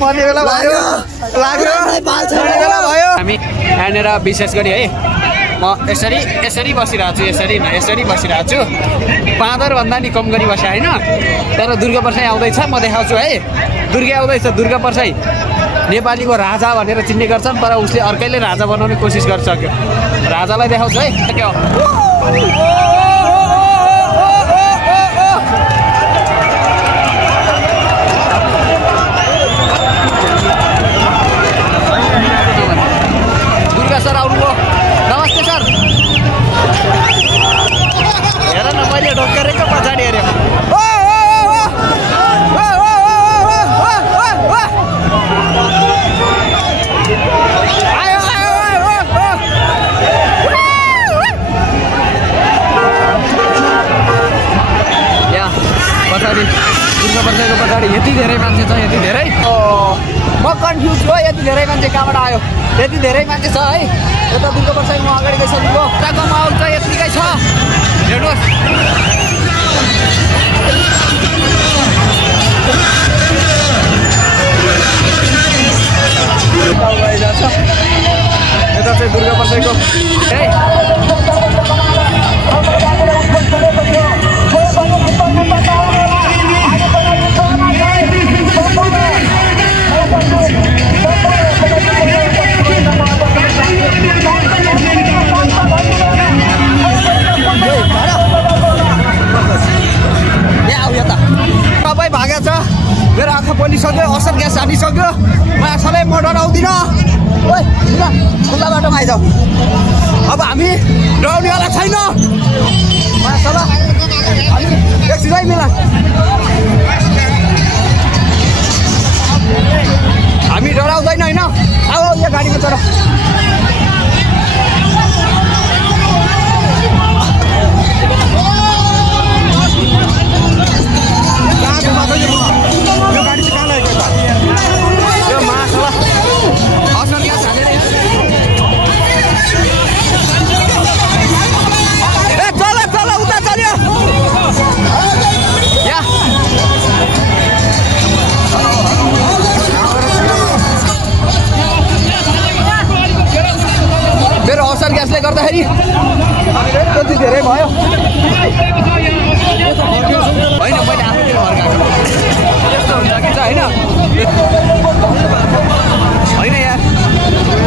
मर्ने बेला भयो लाग्यो हामी यहाँनिर विशेष गरी है म यसरी बसिरहेको छु यसरी बसिरहेको छु बाँदरभन्दा नि कम गरी बसेँ होइन तर दुर्गा पर्साई आउँदैछ म देखाउँछु है दुर्गा आउँदैछ दुर्गा पर्साई नेपालीको राजा भनेर चिन्ने गर्छन् तर उसले अर्कैले राजा बनाउने कोसिस गरिसक्यो राजालाई देखाउँछु है के हो दुर्गा सर आउनुभयो नमस्ते सर हेर न मैले ढोक्करेको पछाडि हेऱ्यो पछाडि दुर्गा पर्साईको पछाडि यति धेरै मान्छे छ यति धेरै म कन्फ्युज भयो यति धेरै मान्छे कहाँबाट आयो यति धेरै मान्छे छ है यता दुर्गा पर्साई म अगाडि गइसक्नुभयो यताको माहौल चाहिँ यतिकै छ हेर्नुहोस् यता चाहिँ दुर्गा पर्साईको सबै भागेछ मेरो आँखा पोलिसक्यो असर ग्यास हानिसक्यो म असलै म डराउँदिनँ खुल्ला बाटोमा आइजाऊ अब हामी डराउनेवाला छैन एकछिन है मिला हामी डराउँदैन होइन अब यो गाडीमा चढ यो गाडी चाहिँ कहाँ लगेको यो मासला असर ग्यास हालेर ए चल चल उता चल्यो या मेरो असर ग्यासले गर्दाखेरि कति धेरै भयो होइन मैले आफूतिर फर्काएको यस्तो हुन्छ कि चाहिँ होइन यार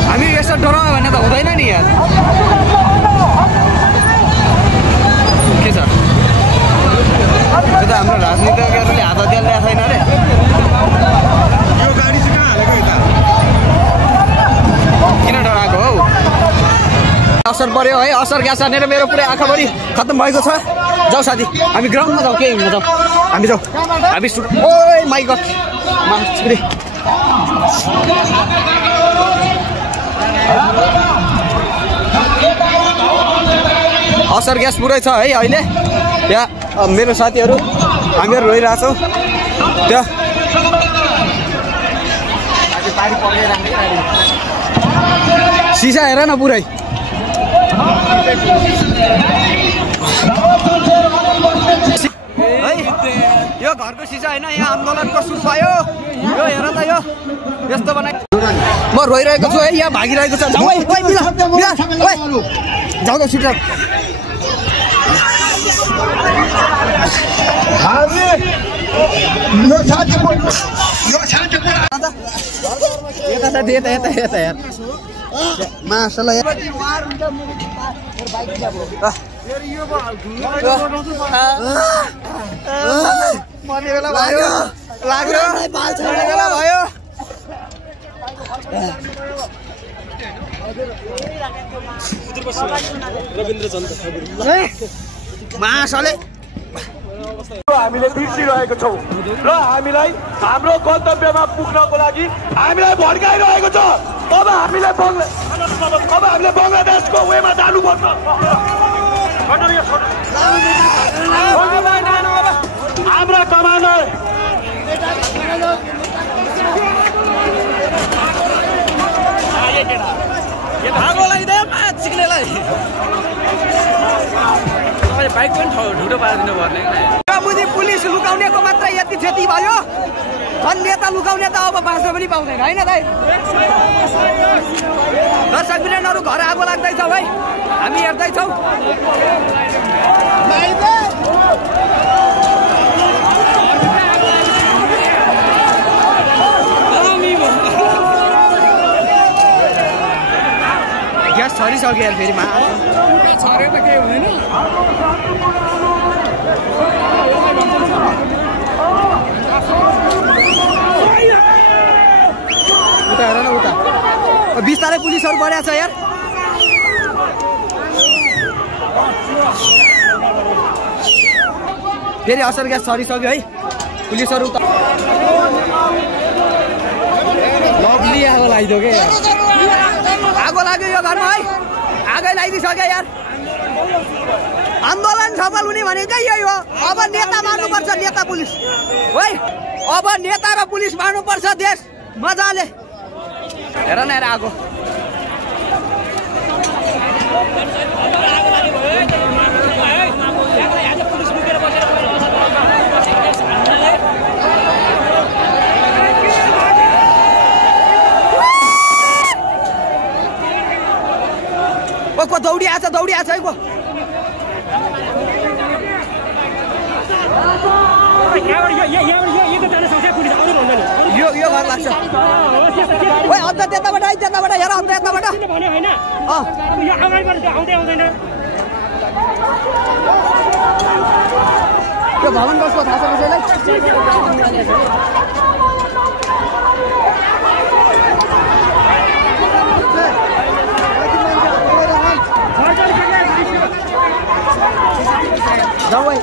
हामी यसो डरायो भने त हुँदैन नि यार के छ त्यो त हाम्रो राजनीतिज्ञहरूले हात हतियार ल्याएको छैन अरे यो गाडी चाहिँ कहाँ हालेको यता किन डराएको हौ असर पर्यो है असर ग्यास हानेर मेरो पुरै आँखाभरि खत्तम भएको छ जाऊ साथी हामी ग्राउन्डमा जाउँ केही हुन जाउँ हामी जाउँ हामी ओइ माइ गड असर ग्यास पुरै छ है अहिले यहाँ मेरो साथीहरू हामीहरू रोइरहेछौँ त्यहाँ सिसा हेर न पुरै है यो घरको सिसा होइन यहाँ आन्दोलनको सुरु भयो यो हेर त यो यस्तो बनाइ म रोइरहेको छु है यहाँ भागिरहेको छ जाऊ त छिटो यता यार मासला मर्ने बेला भयो लाग्यो मर्ने बेला भयो मासले हामीले बिर्सिरहेको छौँ र हामीलाई हाम्रो गन्तव्यमा पुग्नको लागि हामीलाई भड्काइरहेको छ अब हामीले बङ्गलादेशको वेमा जानुपर्छ हाम्रा कमान्डर बाइक पनि ढुटो पारिदिनु पर्ने मुनि पुलिस पुलिस लुकाउनेको मात्र यति क्षति भयो, झन् नेता लुकाउने त अब बाँच्न पनि पाउँदैन होइन दाइ। दर्शकवृन्दहरू घर आगो लाग्दैछौ है, हामी हेर्दैछौँ। ग्यास छरिसक्यो यार, फेरि छरे त केही हुँदैन। उता हेर न उता, बिस्तारै पुलिसहरू बढ्या छ यार। फेरि असर ग्यास छरिसक्यो है, पुलिसहरू उता। लभली आगो लगाइदियो के, आगो लाग्यो यो घरमा है, आगै लगाइदिइसक्यो यार। आन्दोलन सफल हुने भनेकै यही हो। अब नेता मार्नुपर्छ, नेता पुलिस है, अब नेता र पुलिस मार्नुपर्छ देश मजाले। हेर न हेर आगो, को दौडी आछ है को। यो घर लाग्छ ओइ, अन्त त्यताबाट आइ, त्यताबाट हेर, अन्त यताबाट त्यो भवन कसको थाहा छ कसैलाई? जाऊ भाइ।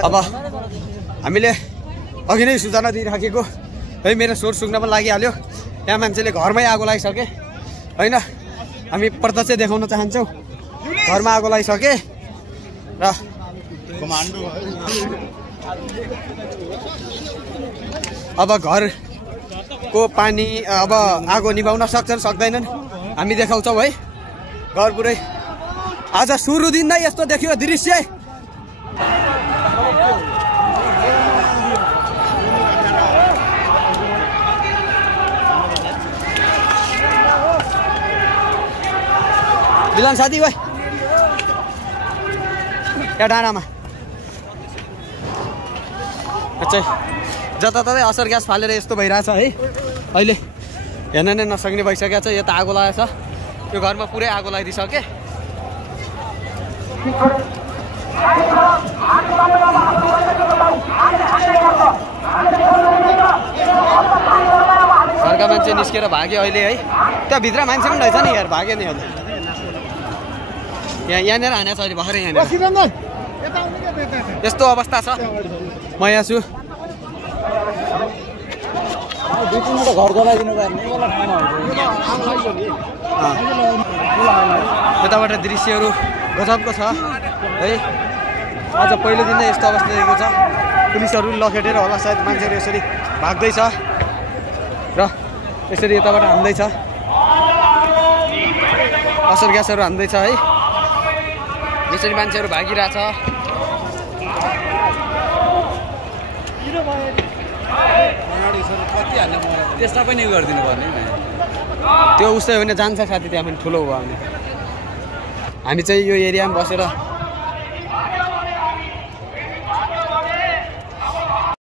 अब हामीले अघि नै सूचना दिइराखेको है, मेरो स्वर सुक्न पनि लागिहाल्यो। यहाँ मान्छेले घरमै आगो लगाइसके होइन, हामी प्रत्यक्ष देखाउन चाहन्छौँ। घरमा आगो लगाइसके र अब घरको पानी अब आगो निभाउन सक्छन् सक्दैनन् हामी देखाउँछौँ है। घर पुरै आज सुरु दिँदै यस्तो देखियो दृश्य। मिलन साथी भाइ या डाँडामा अच्छा जताततै असर ग्यास फालेर यस्तो भइरहेछ है। अहिले हेर्न नै नसक्ने भइसकेको छ। यो त आगो लगाएछ, यो घरमा पुरै आगो लगाइदिइसके। घरका मान्छे निस्केर भाग्यो अहिले है। त्यहाँभित्र मान्छे पनि रहेछ नि यार, भाग्यो नि अहिले। यहाँनिर हानेछ अहिले भर्खरै, यहाँनिर यस्तो अवस्था छ। म यहाँ छु, घर जलाइदिनु यताबाट दृश्यहरू गजबको छ है। आज पहिलो दिन नै यस्तो अवस्था देखेको छ। पुलिसहरू लखेटेर होला सायद, मान्छेहरू यसरी भाग्दैछ र यसरी यताबाट हान्दैछ, असर ग्यासहरू हान्दैछ है। यसरी मान्छेहरू भागिरहेछ। त्यसलाई पनि गरिदिनु पर्ने, त्यो उस्तै हो भने जान्छ साथी, त्यहाँ पनि ठुलो हो भने। हामी चाहिँ यो एरियामा बसेर